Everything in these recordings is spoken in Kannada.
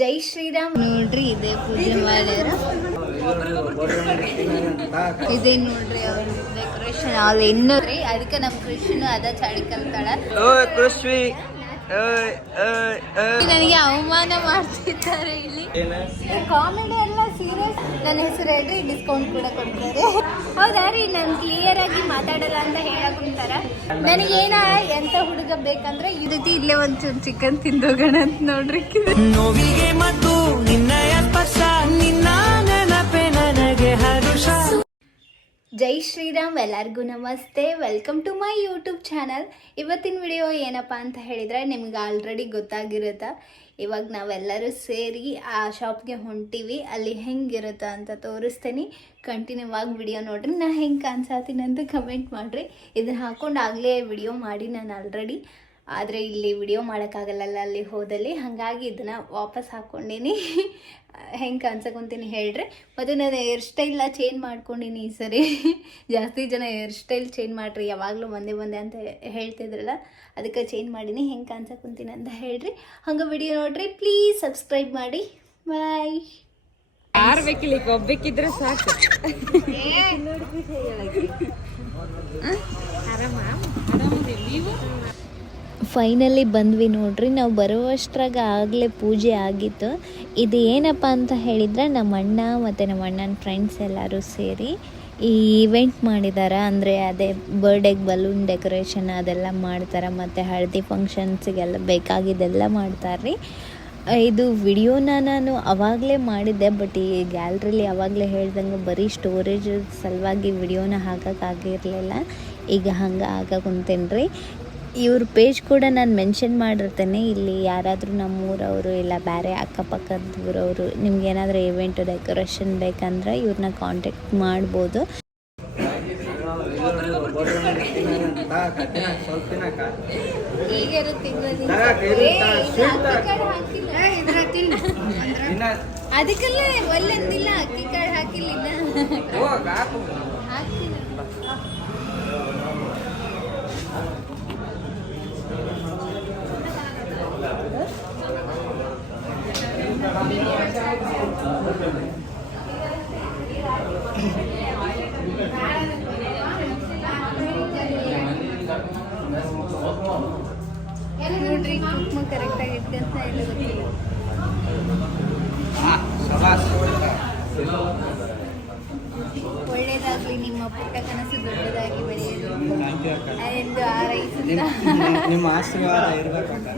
ಜೈ ಶ್ರೀರಾಮ್. ನೋಡ್ರಿ ಇದೇ ಪೂಜೆ ಮಾಡ್ಯಾರ. ಇದೇ ನೋಡ್ರಿ ಅವ್ರ ಡೆಕೋರೇಷನ್ ಅಲ್ಲಿ ಇನ್ನೂ ರೀ. ಅದಕ್ಕೆ ನಮ್ ಕೃಷ್ಣನು ಅದ ಚಾಡಿ ಕಲ್ತಾಳ. ನನಗೆ ಅವಮಾನ ಮಾಡ್ತಿದ್ದಾರೆ ಇಲ್ಲಿ. ಕಾಮಿಡಿ ಎಲ್ಲ ಸೀರಿಯಸ್. ನನ್ನ ಹೆಸರು ಹೇಳ್ರಿ, ಡಿಸ್ಕೌಂಟ್ ಕೂಡ ಕೊಡ್ತಾರೆ. ಹೌದಾ ರೀ, ನಾನು ಕ್ಲಿಯರ್ ಆಗಿ ಮಾತಾಡಲ್ಲ ಅಂತ ಹೇಳಕೊಂತಾರ. ನನಗೇನ ಎಂತ ಹುಡುಗ ಬೇಕಂದ್ರೆ ಈ ರೀತಿ ಇಲ್ಲೇ ಒಂಚೂರು ಚಿಕನ್ ತಿಂದೋಗೋಣ ಅಂತ ನೋಡ್ರಿ. ನೋವಿಗೆ ಮತ್ತು ನಿನ್ನಯ ಸ್ಪರ್ಶ, ನಿನ್ನ ನೆನಪೆ ನನಗೆ ಹರುಷ. ಜೈ ಶ್ರೀರಾಮ್. ಎಲ್ಲರಿಗೂ ನಮಸ್ತೆ. Welcome to my YouTube channel. ಇವತ್ತಿನ ವಿಡಿಯೋ ಏನಪ್ಪ ಅಂತ ಹೇಳಿದರೆ ನಿಮ್ಗೆ ಆಲ್ರೆಡಿ ಗೊತ್ತಾಗಿರುತ್ತೆ. ಇವಾಗ ನಾವೆಲ್ಲರೂ ಸೇರಿ ಆ ಶಾಪ್ಗೆ ಹೊಂಟೀವಿ. ಅಲ್ಲಿ ಹೆಂಗಿರುತ್ತೆ ಅಂತ ತೋರಿಸ್ತೀನಿ. ಕಂಟಿನ್ಯೂ ಆಗಿ ವಿಡಿಯೋ ನೋಡ್ರಿ. ನಾ ಹೆಂಗೆ ಕಾಣಿಸ್ತೀನಿ ಅಂತ ಕಮೆಂಟ್ ಮಾಡಿರಿ. ಇದನ್ನು ಹಾಕ್ಕೊಂಡು ಆಗಲೇ ವಿಡಿಯೋ ಮಾಡಿ ನಾನು ಆಲ್ರೆಡಿ. ಆದರೆ ಇಲ್ಲಿ ವಿಡಿಯೋ ಮಾಡೋಕ್ಕಾಗಲ್ಲ ಅಲ್ಲಿ ಹೋದಲ್ಲಿ. ಹಾಗಾಗಿ ಇದನ್ನು ವಾಪಸ್ ಹಾಕ್ಕೊಂಡೀನಿ. ಹೆಂಗೆ ಕಾಣಿಸ್ಕೊಂತೀನಿ ಹೇಳ್ರಿ. ಮತ್ತು ನಾನು ಹೇರ್ ಸ್ಟೈಲ ಚೇಂಜ್ ಮಾಡ್ಕೊಂಡೀನಿ ಈ ಸರಿ. ಜಾಸ್ತಿ ಜನ ಹೇರ್ ಸ್ಟೈಲ್ ಚೇಂಜ್ ಮಾಡಿರಿ, ಯಾವಾಗಲೂ ಒಂದೇ ಅಂತ ಹೇಳ್ತಿದ್ರಲ್ಲ, ಅದಕ್ಕೆ ಚೇಂಜ್ ಮಾಡೀನಿ. ಹೆಂಗೆ ಕಾಣಿಸ್ಕೊಂತೀನಿ ಅಂತ ಹೇಳ್ರಿ. ಹಂಗೆ ವಿಡಿಯೋ ನೋಡ್ರಿ. ಪ್ಲೀಸ್ ಸಬ್ಸ್ಕ್ರೈಬ್ ಮಾಡಿ. ಬಾಯ್. ಯಾರು ಬೇಕಿಲ್ಲ, ಈಗ ಒಬ್ಬೇಕಿದ್ರೆ ಸಾಕು. ಫೈನಲಿ ಬಂದ್ವಿ ನೋಡ್ರಿ. ನಾವು ಬರುವಷ್ಟ್ರಾಗ ಆಗಲೇ ಪೂಜೆ ಆಗಿತ್ತು. ಇದು ಏನಪ್ಪ ಅಂತ ಹೇಳಿದರೆ ನಮ್ಮ ಅಣ್ಣ ಮತ್ತು ನಮ್ಮ ಅಣ್ಣನ ಫ್ರೆಂಡ್ಸ್ ಎಲ್ಲರೂ ಸೇರಿ ಈ ಇವೆಂಟ್ ಮಾಡಿದ್ದಾರೆ. ಅಂದರೆ ಅದೇ ಬರ್ಡೇಗೆ ಬಲೂನ್ ಡೆಕೋರೇಷನ್ ಅದೆಲ್ಲ ಮಾಡ್ತಾರೆ, ಮತ್ತು ಹಳದಿ ಫಂಕ್ಷನ್ಸಿಗೆಲ್ಲ ಬೇಕಾಗಿದ್ದೆಲ್ಲ ಮಾಡ್ತಾರೆ. ಇದು ವಿಡಿಯೋನ ನಾನು ಆವಾಗಲೇ ಮಾಡಿದ್ದೆ, ಬಟ್ ಈ ಗ್ಯಾಲ್ರಿಲಿ ಆವಾಗಲೇ ಹೇಳ್ದಂಗೆ ಬರೀ ಸ್ಟೋರೇಜ್ ಸಲುವಾಗಿ ವಿಡಿಯೋನ ಹಾಕೋಕ್ಕಾಗಿರಲಿಲ್ಲ. ಈಗ ಹಂಗೆ ಹಾಕಕ್ಕೆ ರೀ. ಇವ್ರ ಪೇಜ್ ಕೂಡ ನಾನು ಮೆನ್ಷನ್ ಮಾಡಿರ್ತೇನೆ. ಇಲ್ಲಿ ಯಾರಾದರೂ ನಮ್ಮೂರವರು ಇಲ್ಲ ಬೇರೆ ಅಕ್ಕಪಕ್ಕದ ಊರವರು ನಿಮ್ಗೇನಾದರೂ ಇವೆಂಟ್ ಡೆಕೋರೇಷನ್ ಬೇಕಂದ್ರೆ ಇವ್ರನ್ನ ಕಾಂಟ್ಯಾಕ್ಟ್ ಮಾಡ್ಬೋದು. ಅದಕ್ಕೆಲ್ಲ ಒಳ್ಳೆಂದಿಲ್ಲ, ಅಕ್ಕಿ ಕಾಳು ಹಾಕಿಲ್ಲ. ನೋಡ್ರಿ, ಕುಕ್ಮ ಕರೆಕ್ಟಾಗಿ ಇಟ್ಟು ಅಂತ ಹೇಳೋದು. ಒಳ್ಳೇದಾಗ್ಲಿ, ನಿಮ್ಮ ಪುಟ್ಟ ಕನಸು ದೊಡ್ಡದಾಗಿ ಬೆಳೆಯಲು ಎಂದು ಹಾರೈಸುತ್ತಾ. ನಿಮ್ಮ ಆಶೀರ್ವಾದ ಇರಬೇಕಂತ.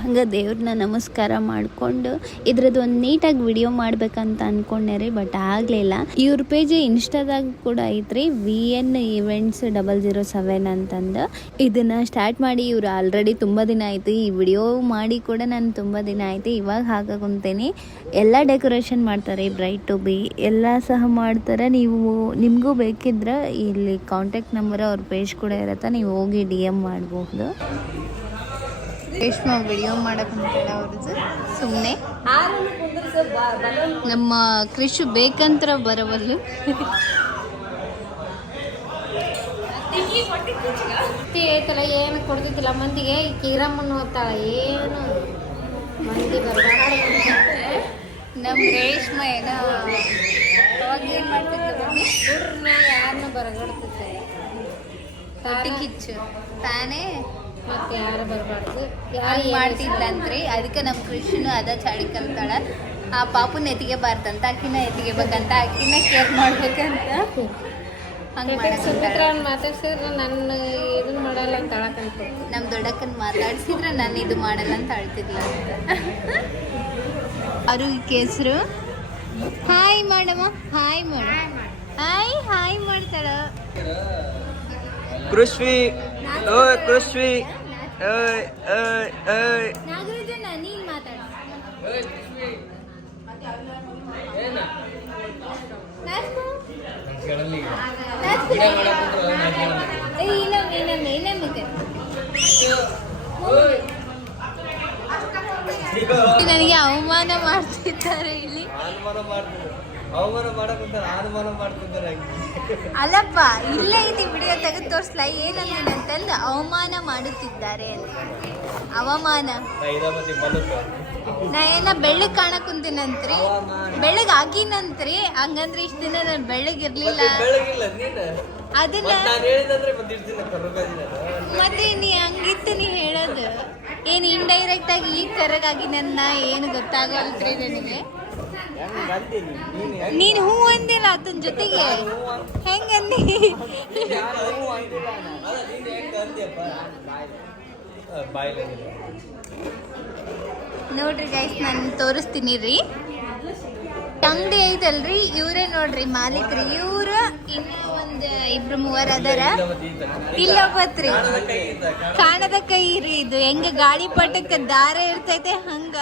ಹಂಗೆ ದೇವ್ರನ್ನ ನಮಸ್ಕಾರ ಮಾಡಿಕೊಂಡು ಇದ್ರದ್ದು ಒಂದು ನೀಟಾಗಿ ವಿಡಿಯೋ ಮಾಡ್ಬೇಕಂತ ಅಂದ್ಕೊಂಡೆ ರೀ, ಬಟ್ ಆಗಲಿಲ್ಲ. ಇವ್ರ ಪೇಜ್ ಇನ್ಸ್ಟಾದಾಗ ಕೂಡ ಐತ್ರಿ, VN Events 007 ಅಂತಂದು. ಇದನ್ನು ಸ್ಟಾರ್ಟ್ ಮಾಡಿ ಇವ್ರು ಆಲ್ರೆಡಿ ತುಂಬ ದಿನ ಆಯಿತು. ಈ ವಿಡಿಯೋ ಮಾಡಿ ಕೂಡ ನಾನು ತುಂಬ ದಿನ ಆಯಿತು. ಇವಾಗ ಹಾಕುಂತೇನೆ. ಎಲ್ಲ ಡೆಕೋರೇಷನ್ ಮಾಡ್ತಾರೆ, ಬ್ರೈಟ್ ಟು ಬಿ ಎಲ್ಲ ಸಹ ಮಾಡ್ತಾರೆ. ನಿಮಗೂ ಬೇಕಿದ್ರೆ ಇಲ್ಲಿ ಕಾಂಟ್ಯಾಕ್ಟ್ ನಂಬರ್ ಅವ್ರ ಪೇಜ್ ಕೂಡ ಇರುತ್ತೆ, ನೀವು ಹೋಗಿ DM ಮಾಡಬಹುದು. ರೇಷ್ಮಾ ವಿಡಿಯೋ ಮಾಡಕ್ಕೆ ಅವ್ರದ್ದು ಸುಮ್ಮನೆ. ನಮ್ಮ ಕೃಷಿ ಬೇಕಂತ ಬರವಲ್ಲು. ಐತಲ್ಲ ಏನು ಕೊಡ್ತಿದ್ದಿಲ್ಲ ಮಂದಿಗೆ. ಕೀರಮ್ಮನ್ನು ಓದ್ತಾಳ, ಏನು ಮಂದಿ ಬರಬಾರ. ನಮ್ಮ ರೇಷ್ಮಾ ಏನೋ ಅವಾಗ ಏನು ಮಾಡ್ತಿದ್ದ, ಯಾರನ್ನ ಬರಗಡ್ತಿದ್ದೆ. ಕಿಚ್ಚು ತಾನೇ ಮತ್ತೆ ಯಾರು ಬರಬಾರ್ದು ಯಾರು ಮಾಡ್ತಿದ್ದಂತ್ರಿ. ಅದಕ್ಕೆ ನಮ್ಮ ಕೃಷ್ಣನು ಅದ ಚಾಡಿ ಕಲ್ತಾಳ. ಆ ಪಾಪುನ ಎತ್ತಿಗೆ ಬಾರ್ದಂತ, ಅಕ್ಕಿನ ಎತ್ತಿಗೆ ಬೇಕಂತ, ಅಕ್ಕಿನ ಕೇರ್ ಮಾಡ್ಬೇಕಂತ. ಹಂಗೆ ಮಾತಾಡ್ಸಿದ್ರೆ ನನ್ನ ಇದನ್ನ ಮಾಡಲ್ಲ ಅಂತ ಅಳಕಂತ. ನಮ್ಮ ದೊಡ್ಡಕ್ಕನ ಮಾತಾಡ್ಸಿದ್ರೆ ನಾನು ಇದು ಮಾಡಲ್ಲ ಅಂತ ಅಳ್ತಿದ್ಲ. ಅವರು ಕೇಸರು ಹಾಯ್ ಮಾಡಮ್ಮ, ಹಾಯ್ ಮಾಡ, ಹಾಯ್ ಹಾಯ್ ಮಾಡ್ತಾಳ. ಕೃಷ್ವಿ ಕೃಷ್ವಿ ನಾಗರಾಜಣ್ಣ ನೀನ್ ಮಾತಾಡ. ನನಗೆ ಅವಮಾನ ಮಾಡ್ತಿದ್ದಾರೆ ಇಲ್ಲಿ. ಅವಮಾನ ಮಾಡಕ್ಕಂತ ಅನುಮಾನ ಮಾಡ್ತಿದ್ದಾರೆ. ಅಲ್ಲಪ್ಪ ಇಲ್ಲೇ ಇದು ವಿಡಿಯೋ ತೆಗೆದು ತೋರಿಸ್ಲಾ ಏನಂದಿನ ಅಂತಂದು ಅವಮಾನ ಮಾಡುತ್ತಿದ್ದಾರೆ ಅಂತ. ಅವಮಾನ ನಾ ಏನ ಬೆಳ್ಳಗ್ ಕಾಣಕ್ ಕುಂತೀನಂತ್ರಿ, ಬೆಳ್ಳಗ್ ಆಗಿನಂತ್ರಿ. ಹಂಗಂದ್ರೆ ಇಷ್ಟ ದಿನ ನಾನು ಬೆಳ್ಳಗಿರ್ಲಿಲ್ಲ. ಅದನ್ನ ಮತ್ತೆ ನೀ ಹಂಗಿತ್ತು ನೀ ಹೇಳೋದು ಏನ್ ಇಂಡೈರೆಕ್ಟ್ ಆಗಿ ಈ ಕರಗಾಗಿ ನನ್ನ ಏನು ಗೊತ್ತಾಗಲ್ತ್ರಿ ನನಗೆ. ನೀನ್ ಹೂ ಅಂದಿಲ್ಲ ಆತನ ಜೊತೆಗೆ ಹೆಂಗಂದಿ? ನೋಡ್ರಿ ಗೈಸ್ ನಾನು ತೋರಿಸ್ತೀನಿ ರೀ. ಅಂಗಡಿ ಐತಲ್ರಿ, ಇವ್ರೇ ನೋಡ್ರಿ ಮಾಲೀಕ್ರಿ. ಇವ್ರ ಇನ್ನ ಒಂದ್ ಇಬ್ರು ಮೂವರ್ ಅದಾರ. ಇಲ್ಲೊಬ್ಬತ್ರಿ ಕಾಣದ ಕೈ ರೀ. ಇದು ಹೆಂಗ ಗಾಳಿ ಪಟಕ್ಕೆ ದಾರ ಇರ್ತೈತೆ ಹಂಗ.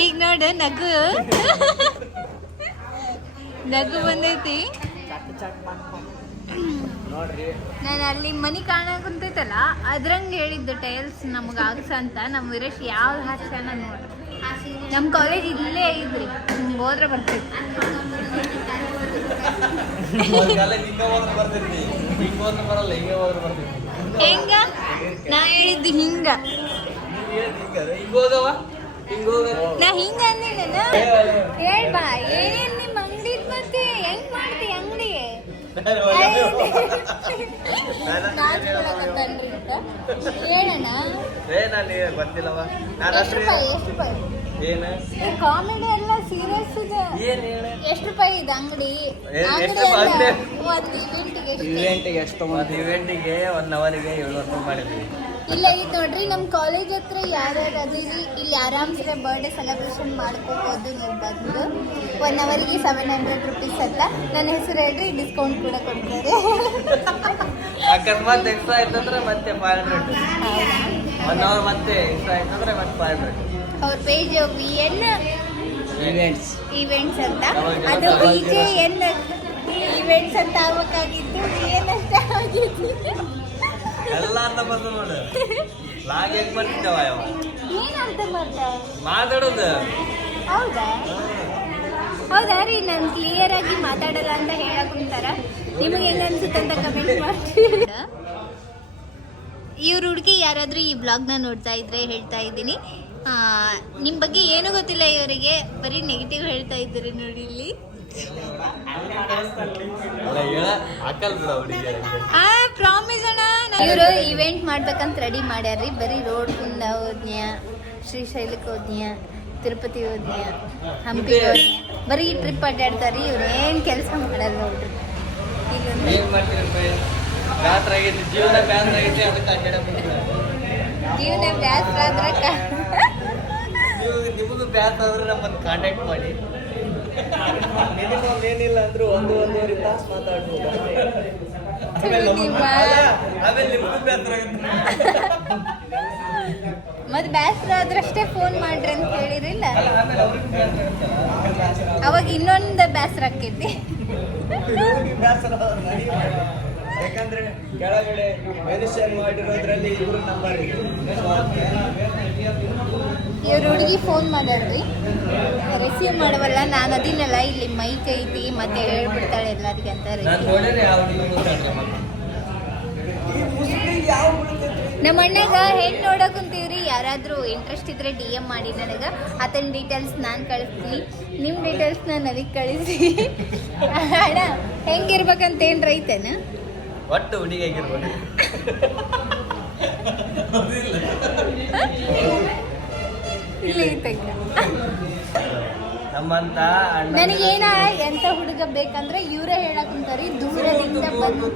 ಈಗ ನೋಡ ನಗು ನಗು ಬಂದೈತಿ. ನಾನು ಅಲ್ಲಿ ಮನಿ ಕಾಣಕುಂತೈತಲ್ಲ ಅದ್ರಂಗೆ ಹೇಳಿದ್ದು ಟೈಲ್ಸ್ ನಮ್ಗೆ ಆಗ್ಸ ಅಂತ. ನಮ್ಮ ವೀರೇಶ್ ಯಾವ್ದು ಹಾಕ್ಸಾನ ನೋಡಿ. ನಮ್ಮ ಕಾಲೇಜ್ ಇಲ್ಲೇ ಐತ್ರಿ, ಹೋದ್ರೆ ಬರ್ತೈತಿ. ಹೆಂಗ ನಾ ಹೇಳಿದ್ದು ಹಿಂಗ, ನಾ ಹಿಂಗ ಅಂದಿಲ್ಲ. ಹೇಳ್ಬಾ ಏನ್ ನಿಮ್ಮ ಅಂಗಡಿ ಮತ್ತೆ ಹೆಂಗ್ ಮಾಡ್ತಿ ಅಂಗಡಿ? ಹೇಳಣ್ಣ ಕಾಮಿಡಿ ಎಲ್ಲ ಸೀರಿಯಸ್ ಇದೆ. ಎಷ್ಟು ರೂಪಾಯಿ ಇದೆ ಅಂಗಡಿ? ಇವೆಂಟಿಗೆ 1 ಅವರಿಗೆ 700 ರೂಪಾಯಿ ಮಾಡಿದ್ವಿ. ಇಲ್ಲ ಇದು ನೋಡ್ರಿ ನಮ್ಮ ಕಾಲೇಜ್ ಹತ್ರ ಯಾರ್ಯಾರು ಅದಿರಿ ಇಲ್ಲಿ ಆರಾಮ್ಸೆ ಬರ್ಡೇ ಸೆಲೆಬ್ರೇಷನ್ ಮಾಡ್ಕೋಬೋದು. ನೀವು ಬಂದು 1 ಅವರಿಗೆ 700 ರುಪೀಸ್ ಅಂತ. ನನ್ನ ಹೆಸರು ಹೇಳ್ರಿ, ಡಿಸ್ಕೌಂಟ್ ಕೂಡ ಕೊಡ್ತಾರೆ. ಅಕಸ್ಮಾತ್ ಎಕ್ಸ್ಟ್ರಾ ಆಯ್ತಂದ್ರೆ ಮತ್ತೆ 500. 1 ಅವರ್ ಮತ್ತೆ ಎಕ್ಸ್ಟ್ರಾ ಆಯ್ತಂದ್ರೆ ಮತ್ತೆ 500. ಅವ್ರ ಪೇಜ್ VN ಈವೆಂಟ್ಸ್ ಅಂತ, ಅದು VJN ಈವೆಂಟ್ಸ್ ಅಂತ ಆಗ್ಬೇಕಾಗಿತ್ತು. VN ಅಷ್ಟೇ ಆಗಿತ್ತು. ಎಲ್ಲ ಅರ್ಥ ಬಂದು ನೋಡು. ಲಾಗ್ ಹೆಂಗ್ ಬರ್ತಿದ್ದಾವ ಏನ್ ಅರ್ಥ ಮಾಡ್ತಾ ಮಾತಾಡೋದು? ಹೌದಾ ಹೌದಾ ರೀ. ನಾನು ಕ್ಲಿಯರ್ ಆಗಿ ಮಾತಾಡಲ್ಲ ಅಂತ ಹೇಳಕ್ ಕುಂತಾರ. ನಿಮಗೆ ಹೆಂಗ ಅನ್ಸುತ್ತೆ ಅಂತ ಕಮೆಂಟ್ ಮಾಡ್ತೀವಿ. ಇವ್ರ ಹುಡುಗಿ ಯಾರಾದ್ರೂ ಈ ಬ್ಲಾಗ್ನ ನೋಡ್ತಾ ಇದ್ರೆ ಹೇಳ್ತಾ ಇದ್ದೀನಿ, ನಿಮ್ಮ ಬಗ್ಗೆ ಏನೂ ಗೊತ್ತಿಲ್ಲ ಇವರಿಗೆ, ಬರೀ ನೆಗೆಟಿವ್ ಹೇಳ್ತಾ ಇದ್ದೀರಿ ನೋಡಿ ಇಲ್ಲಿ. ಪ್ರಾಮಿಸ್ ಅಣ್ಣ. ಇವರು ಇವೆಂಟ್ ಮಾಡ್ಬೇಕಂತ ರೆಡಿ ಮಾಡ್ಯಾರ್ರಿ. ಬರೀ ರೋಡ್ ಕುಂದ ಹೋದ್ನ್ಯ, ಶ್ರೀಶೈಲಕ್ಕೆ ಹೋದ್ನ್ಯ, ತಿರುಪತಿ ಹೋದ್ನ್ಯ, ಹಂಪಿ ಹೋದ್ನ್ಯ, ಬರೀ ಟ್ರಿಪ್ ಅಡ್ಡಾಡ್ತಾರ್ರಿ. ಇವ್ರು ಏನ್ ಕೆಲಸ ಮಾಡಲ್ಲ ನೋಡ್ರಿ. ಜೀವನ ಬ್ಯಾಸ್ರ ಆದ್ರೆ ನಿಮ್ಮದು ಬ್ಯಾಸ್ ಆದ್ರೆ ನಮ್ಮನ್ನು ಕಾಂಟ್ಯಾಕ್ಟ್ ಮಾಡಿ. ಏನಿಲ್ಲ ಅಂದ್ರೂ 1-1.5 ತಾಸು ಮಾತಾಡ್ಬೋದು. ಆಮೇಲೆ ನಿಮ್ಮದು ಬ್ಯಾಸ್ರ ಆಗುತ್ತೆ. ಮತ್ತೆ ಬ್ಯಾಸ್ರ ಆದ್ರಷ್ಟೇ ಫೋನ್ ಮಾಡ್ರಿ ಅಂತ ಹೇಳಿರಿಲ್ಲ, ಅವಾಗ ಇನ್ನೊಂದು ಬ್ಯಾಸ್ರ ಆಕೈತಿ. ಯಾಕಂದ್ರೆ ಕೆಳಗಡೆ ಮೆನ್ಷನ್ ಮಾಡಿರೋದ್ರಲ್ಲಿ ಇವ್ರ ನಂಬರ್ ಇವ್ರ ಹುಡುಗಿ ಫೋನ್ ಮಾಡ್ಯಾಳ್ರಿ, ರಿಸೀವ್ ಮಾಡವಲ್ಲ. ನಾನು ಅದಿನಲ್ಲ, ಇಲ್ಲಿ ಮೈಕ್ ಐತಿ ಮತ್ತೆ ಹೇಳ್ಬಿಡ್ತಾಳೆ ಎಲ್ಲರಿಗೆ ಅಂತ. ನಮ್ಮ ಅಣ್ಣಗ ಹೆಣ್ಣು ನೋಡಕ್ ಕುಂತೀವ್ರಿ. ಯಾರಾದ್ರೂ ಇಂಟ್ರೆಸ್ಟ್ ಇದ್ರೆ DM ಮಾಡಿ ನನಗೆ. ಆತನ ಡೀಟೇಲ್ಸ್ ನಾನು ಕಳಿಸ್ತೀನಿ, ನಿಮ್ಮ ಡೀಟೇಲ್ಸ್ ನಾನು ಅದಕ್ಕೆ ಕಳಿಸಿ. ಅಣ್ಣ ಹೆಂಗಿರ್ಬೇಕಂತ ಏನ್ರ ಐತೇನ? ಒಟ್ಟು ಹುಡುಗಿ ಆಗಿರ್ಬೋದು. ಇಲ್ಲಿ ಐತಂಗ ನಮ್ಮಂತ ನನಗೇನ ಎಂತ ಹುಡುಗ ಬೇಕಂದ್ರೆ ಇವರೇ ಹೇಳಕ್ ಕುಂತಾರಿ. ದೂರದಿಂದ ಬಂದು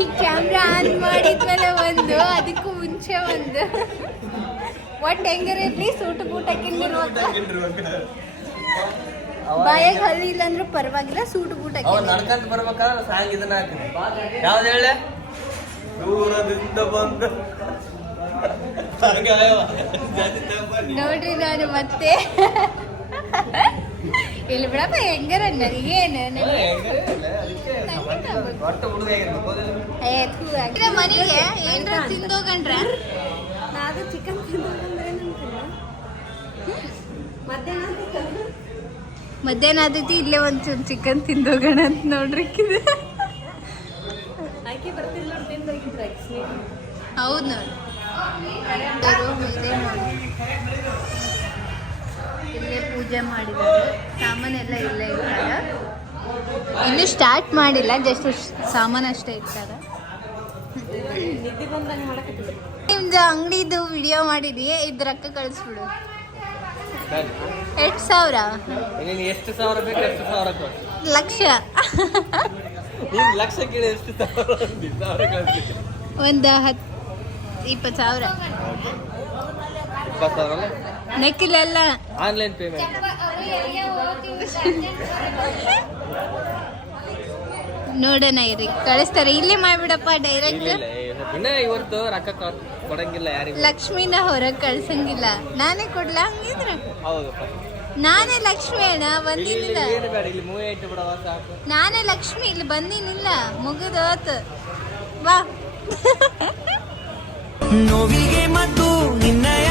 ಈ ಕ್ಯಾಮ್ರಾ ಆನ್ ಮಾಡಿದ್ಮೇಲೆ ಒಂದು, ಅದಕ್ಕೂ ಮುಂಚೆ ಒಂದು, ಒಟ್ಟು ಹೆಂಗಿರ್ಲಿ ಸೂಟು ಬೂಟ್ ಹಾಕಿರ್ಬೇಕು. ಬಾಯಾಗ ಹಲ್ಲಿ ಇಲ್ಲ ಅಂದ್ರೂ ಪರವಾಗಿಲ್ಲ, ಸೂಟು ಬೂಟ್ ಹಾಕಿ ನಡ್ಕಂತ ಬರ್ಬೇಕಾದ್ರೆ ಸಾಂಗ್ ಇದನ್ನ ಹಾಕಿದೆ. ಯಾವ್ದು ಹೇಳೆ? ದೂರದಿಂದ ಬಂದ ನೋಡ್ರಿ. ನಾನು ಮತ್ತೆ ಇಲ್ಲಿ ಬಿಡಪ್ಪ ಹೆಂಗಾರ ನನಗೇನು ಮನೆಗೆ ಏನ್ರ ತಿಂದೋಗಂಡ್ರ ಅದು ಚಿಕನ್ ಮಧ್ಯಾಹ್ನ ಆದೈತಿ ಇಲ್ಲೇ ಒಂಚೂರು ಚಿಕನ್ ತಿಂದೋಗೋಣ ಅಂತ ನೋಡ್ರಿ ಹೌದು ನೋಡಿ ಇಲ್ಲೇ ಪೂಜೆ ಮಾಡಿದ್ದಾರೆ ಸಾಮಾನೆಲ್ಲ ಇಲ್ಲೇ ಇರ್ತಾರೆ ಇನ್ನೂ ಸ್ಟಾರ್ಟ್ ಮಾಡಿಲ್ಲ ಜಸ್ಟ್ ಸಾಮಾನು ಅಷ್ಟೇ ಇರ್ತಾರೆ ನಿಮ್ದು ಅಂಗಡಿದು ವಿಡಿಯೋ ಮಾಡಿದೀಯ ಇದ್ ರೊಕ್ಕ ಕಳಿಸ್ಬಿಡು 8,000 ಎಷ್ಟು ಸಾವಿರ ಬೇಕು ಎಷ್ಟು ಸಾವಿರ ಕೊಡು. ಲಕ್ಷ ನೀನ್ ಲಕ್ಷ ಕೇಳಿ ಎಷ್ಟು ಸಾವಿರ ಕಳಿಸ್ತೀನಿ ಒಂದು 20,000 20,000 ನೆಕ್ಕಿಲೆಲ್ಲ ಆನ್ಲೈನ್ ಪೇಮೆಂಟ್ ನೋಡೋಣ ಇರಿ ಕಳಿಸ್ತಾರೆ ಇಲ್ಲೇ ಮಾಡ್ಬಿಡಪ್ಪ ಡೈರೆಕ್ಟ್ ಇನ್ನ ಇವತ್ತು ರೊಕ್ಕ ಕೊಡಂಗಿಲ್ಲ ಯಾರಿಗೂ ಲಕ್ಷ್ಮಿನ ಹೊರಗೆ ಕಳ್ಸಂಗಿಲ್ಲ ನಾನೇ ಕೊಡ್ಲಾ ಹಂಗಿದ್ರ ಹೌದು ನಾನೇ ಲಕ್ಷ್ಮಿ ಅಣ್ಣ ಬಂದಿನಿಲ್ಲ ಏನು ಬೇಡ ಇಲ್ಲಿ ಮೂವೇ ಇಟ್ಟು ಬಿಡವ ಸಾಕು ನಾನೇ ಲಕ್ಷ್ಮಿ ಇಲ್ಲಿ ಬಂದಿನಿಲ್ಲ ಮುಗಿದೋತ್ ಬಾ ನೋವಿಗೆ ಮತ್ತು ನಿನ್ನಯ